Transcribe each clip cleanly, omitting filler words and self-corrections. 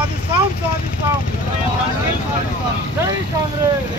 సాధిస్తాం సాధిస్తాం జై కాంగ్రెస్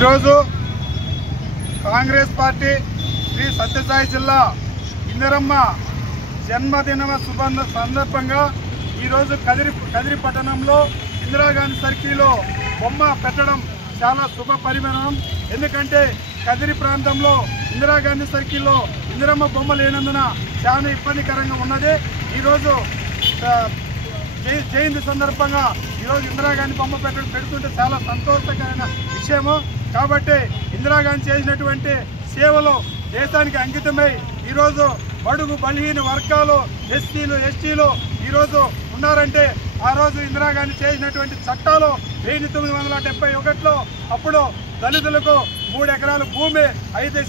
ఈరోజు కాంగ్రెస్ పార్టీ శ్రీ సత్యసాయి జిల్లా ఇందిరమ్మ జన్మదిన సందర్భంగా ఈరోజు కదిరి పట్టణంలో ఇందిరాగాంధీ సర్కిల్లో బొమ్మ పెట్టడం చాలా శుభ పరిమాణం. ఎందుకంటే కదిరి ప్రాంతంలో ఇందిరాగాంధీ సర్కిల్లో ఇందిరమ్మ బొమ్మ లేనందున చాలా ఇబ్బందికరంగా ఉన్నది. ఈరోజు జయంతి సందర్భంగా ఈరోజు ఇందిరాగాంధీ బొమ్మ పెడుతుంటే చాలా సంతోషకరమైన విషయము. కాబట్టి ఇందిరాగాంధీ చేసినటువంటి సేవలు దేశానికి అంకితమై ఈరోజు బడుగు బలహీన వర్గాలు ఎస్సీలు ఎస్టీలు ఈరోజు ఉన్నారంటే ఆ రోజు ఇందిరాగాంధీ చేసినటువంటి చట్టాలు 1971లో అప్పుడు దళితులకు 3 ఎకరాల భూమి 5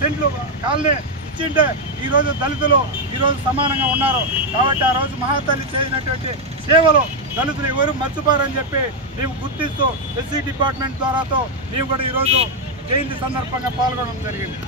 సెంట్లు కాలనీ ఇచ్చింటే ఈరోజు దళితులు ఈరోజు సమానంగా ఉన్నారు. కాబట్టి ఆ రోజు మహాతల్లి చేసినటువంటి సేవలు దళితులు ఎవరు మర్చిపోరని చెప్పి మేము గుర్తిస్తూ ఎస్సీ డిపార్ట్మెంట్ ద్వారాతో మేము కూడా ఈరోజు జయంతి సందర్భంగా పాల్గొనడం జరిగింది.